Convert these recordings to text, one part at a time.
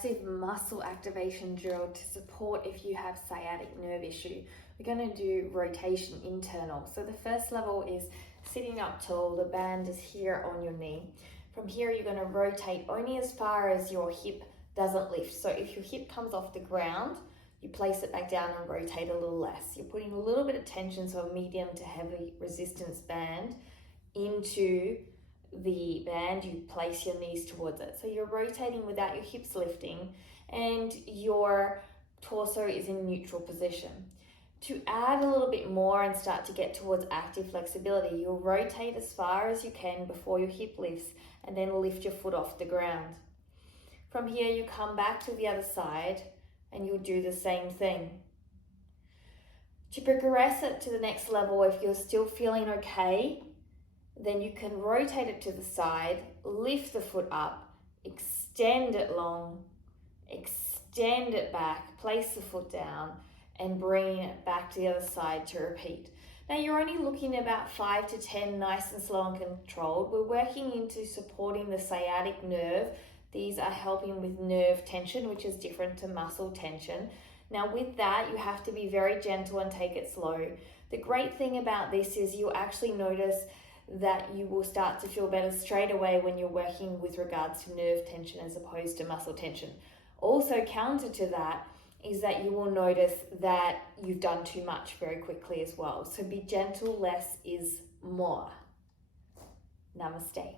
progressive muscle activation drill to support if you have sciatic nerve issue. We're going to do rotation internal. So the first level is sitting up tall, the band is here on your knee. From here, you're going to rotate only as far as your hip doesn't lift. So if your hip comes off the ground, you place it back down and rotate a little less. You're putting a little bit of tension, so a medium to heavy resistance band into the band. You place your knees towards it. So you're rotating without your hips lifting and your torso is in neutral position. To add a little bit more and start to get towards active flexibility, you'll rotate as far as you can before your hip lifts and then lift your foot off the ground. From here, you come back to the other side and you'll do the same thing. To progress it to the next level, if you're still feeling okay, then you can rotate it to the side, lift the foot up, extend it long, extend it back, place the foot down, and bring it back to the other side to repeat. Now you're only looking at about 5 to 10, nice and slow and controlled. We're working into supporting the sciatic nerve. These are helping with nerve tension, which is different to muscle tension. Now with that, you have to be very gentle and take it slow. The great thing about this is you'll actually notice that you will start to feel better straight away when you're working with regards to nerve tension as opposed to muscle tension. Also counter to that is that you will notice that you've done too much very quickly as well. So be gentle, less is more. Namaste.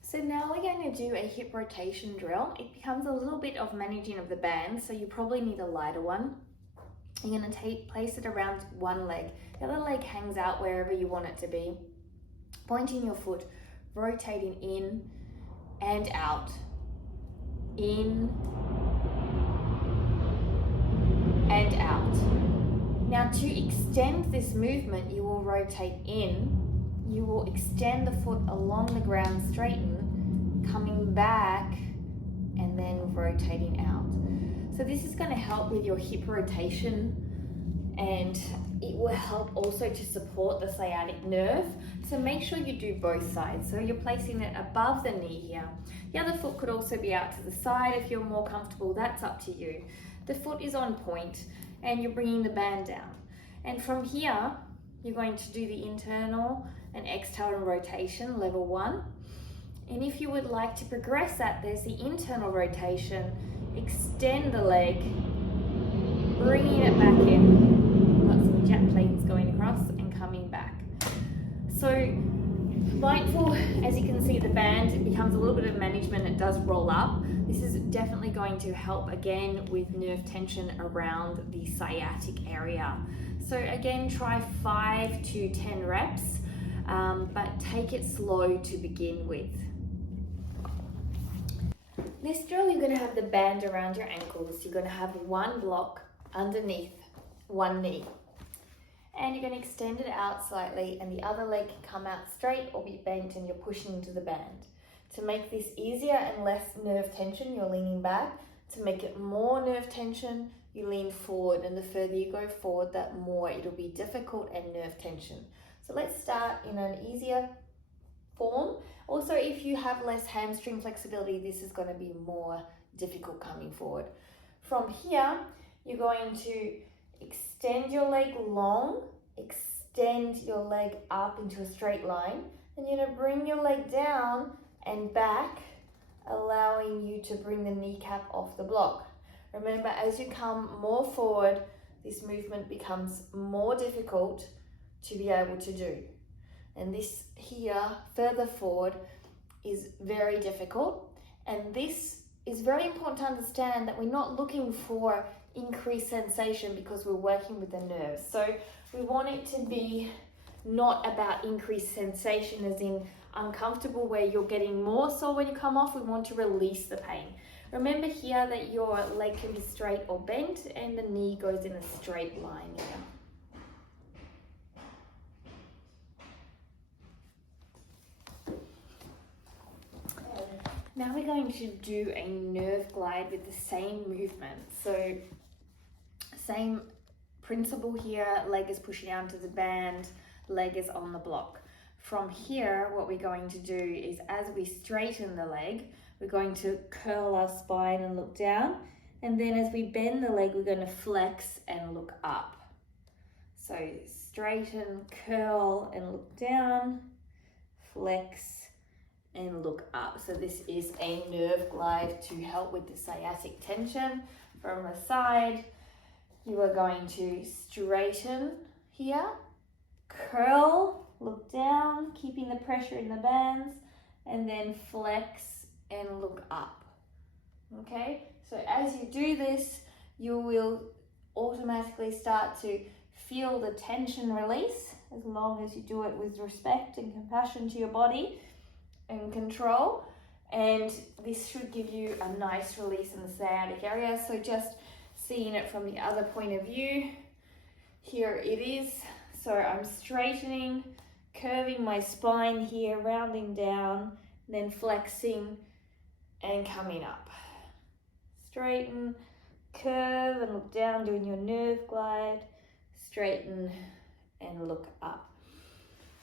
So now we're going to do a hip rotation drill. It becomes a little bit of managing of the band, so you probably need a lighter one. You're going to place it around one leg. The other leg hangs out wherever you want it to be. Pointing your foot, rotating in and out. In and out. Now to extend this movement, you will rotate in, you will extend the foot along the ground, straighten, coming back, and then rotating out. So this is going to help with your hip rotation, and it will help also to support the sciatic nerve. So make sure you do both sides. So you're placing it above the knee here. The other foot could also be out to the side if you're more comfortable, that's up to you. The foot is on point and you're bringing the band down. And from here, you're going to do the internal and external rotation, level 1. And if you would like to progress that, there's the internal rotation. Extend the leg, bringing it back in. Got some jet planes going across and coming back. So mindful, as you can see, the band, it becomes a little bit of management, it does roll up. This is definitely going to help again with nerve tension around the sciatic area. So again, try 5 to 10 reps, but take it slow to begin with. This drill, you're going to have the band around your ankles. You're going to have one block underneath one knee. And you're going to extend it out slightly and the other leg can come out straight or be bent and you're pushing into the band. To make this easier and less nerve tension, you're leaning back. To make it more nerve tension, you lean forward, and the further you go forward, that more it'll be difficult and nerve tension. So let's start in an easier form. Also, if you have less hamstring flexibility, this is going to be more difficult coming forward. From here, you're going to extend your leg long, extend your leg up into a straight line, and you're going to bring your leg down and back, allowing you to bring the kneecap off the block. Remember, as you come more forward, this movement becomes more difficult to be able to do. And this here, further forward, is very difficult. And this is very important to understand that we're not looking for increased sensation because we're working with the nerves. So we want it to be not about increased sensation as in uncomfortable where you're getting more sore when you come off. We want to release the pain. Remember here that your leg can be straight or bent and the knee goes in a straight line here. Now we're going to do a nerve glide with the same movement. So same principle here, leg is pushing down to the band, leg is on the block. From here, what we're going to do is as we straighten the leg, we're going to curl our spine and look down. And then as we bend the leg, we're going to flex and look up. So straighten, curl and look down, flex and look up. So this is a nerve glide to help with the sciatic tension. From the side, you are going to straighten here, curl, look down, keeping the pressure in the bands, and then flex and look up. Okay, so as you do this, you will automatically start to feel the tension release, as long as you do it with respect and compassion to your body and control. And this should give you a nice release in the sciatic area. So just seeing it from the other point of view, here it is. So I'm straightening, curving my spine here, rounding down, then flexing and coming up. Straighten, curve and look down, doing your nerve glide, straighten and look up.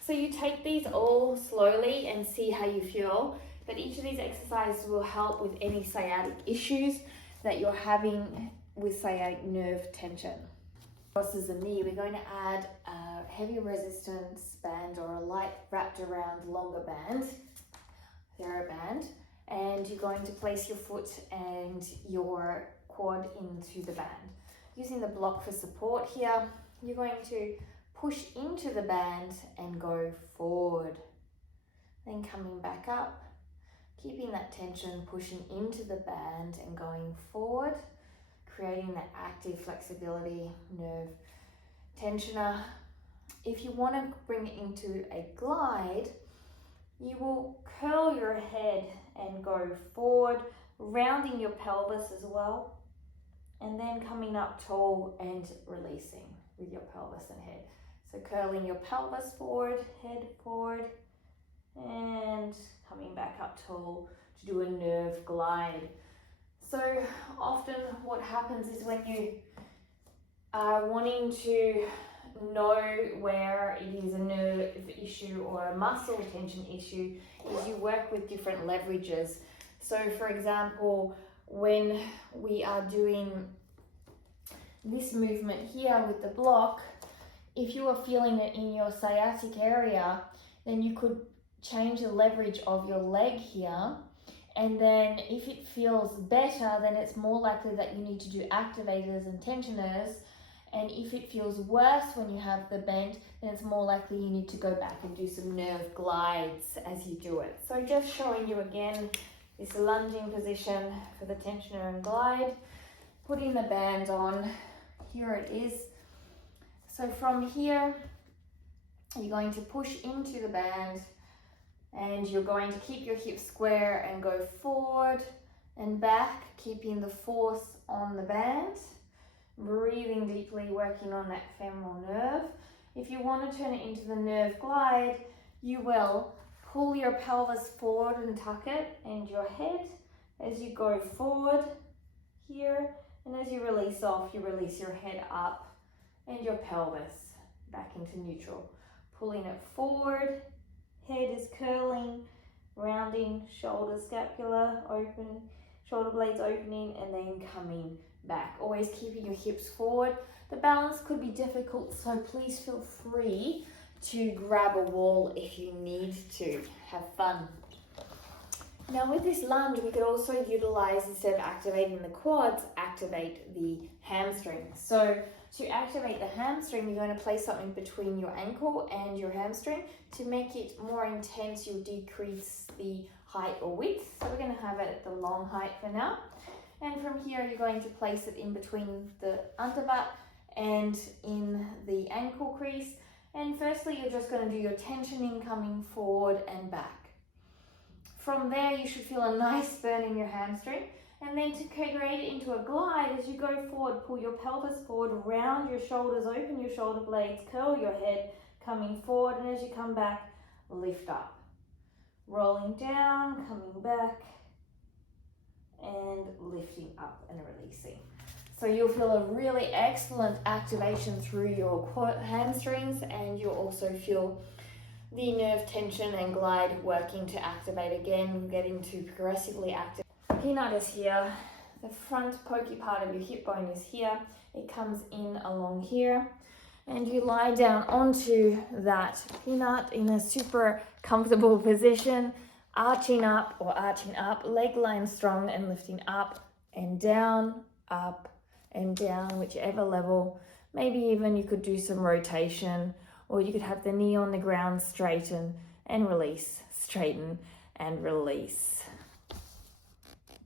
So you take these all slowly and see how you feel, but each of these exercises will help with any sciatic issues that you're having with sciatic nerve tension. Crosses the knee, we're going to add a heavy resistance band or a light wrapped around longer band, TheraBand, and you're going to place your foot and your quad into the band. Using the block for support here, you're going to push into the band and go forward. Then coming back up, keeping that tension, pushing into the band and going forward, creating that active flexibility nerve tensioner. If you want to bring it into a glide, you will curl your head and go forward, rounding your pelvis as well, and then coming up tall and releasing with your pelvis and head. So curling your pelvis forward, head forward, and coming back up tall to do a nerve glide. So often what happens is when you are wanting to know where it is a nerve issue or a muscle tension issue, is you work with different leverages. So for example, when we are doing this movement here with the block, if you are feeling it in your sciatic area, then you could change the leverage of your leg here. And then if it feels better, then it's more likely that you need to do activators and tensioners. And if it feels worse when you have the bend, then it's more likely you need to go back and do some nerve glides as you do it. So just showing you again this lunging position for the tensioner and glide, putting the band on. Here it is. So from here, you're going to push into the band and you're going to keep your hips square and go forward and back, keeping the force on the band. Breathing deeply, working on that femoral nerve. If you want to turn it into the nerve glide, you will pull your pelvis forward and tuck it, and your head as you go forward here, and as you release off, you release your head up and your pelvis back into neutral. Pulling it forward, head is curling, rounding, shoulder scapula open, shoulder blades opening, and then coming back. Always keeping your hips forward. The balance could be difficult, so please feel free to grab a wall if you need to. Have fun. Now with this lunge, we could also utilize, instead of activating the quads, activate the hamstring. So to activate the hamstring, you're going to place something between your ankle and your hamstring. To make it more intense, you'll decrease the height or width. So we're going to have it at the long height for now. And from here, you're going to place it in between the underbutt and in the ankle crease. And firstly, you're just going to do your tensioning coming forward and back. From there, you should feel a nice burn in your hamstring. And then to create it into a glide, as you go forward, pull your pelvis forward, round your shoulders, open your shoulder blades, curl your head, coming forward. And as you come back, lift up. Rolling down, coming back, and lifting up and releasing. So you'll feel a really excellent activation through your hamstrings, and you'll also feel the nerve tension and glide working to activate again. We're getting to progressively active. Peanut is here. The front pokey part of your hip bone is here. It comes in along here. And you lie down onto that peanut in a super comfortable position, arching up, leg line strong and lifting up and down, whichever level. Maybe even you could do some rotation, or you could have the knee on the ground, straighten and release, straighten and release.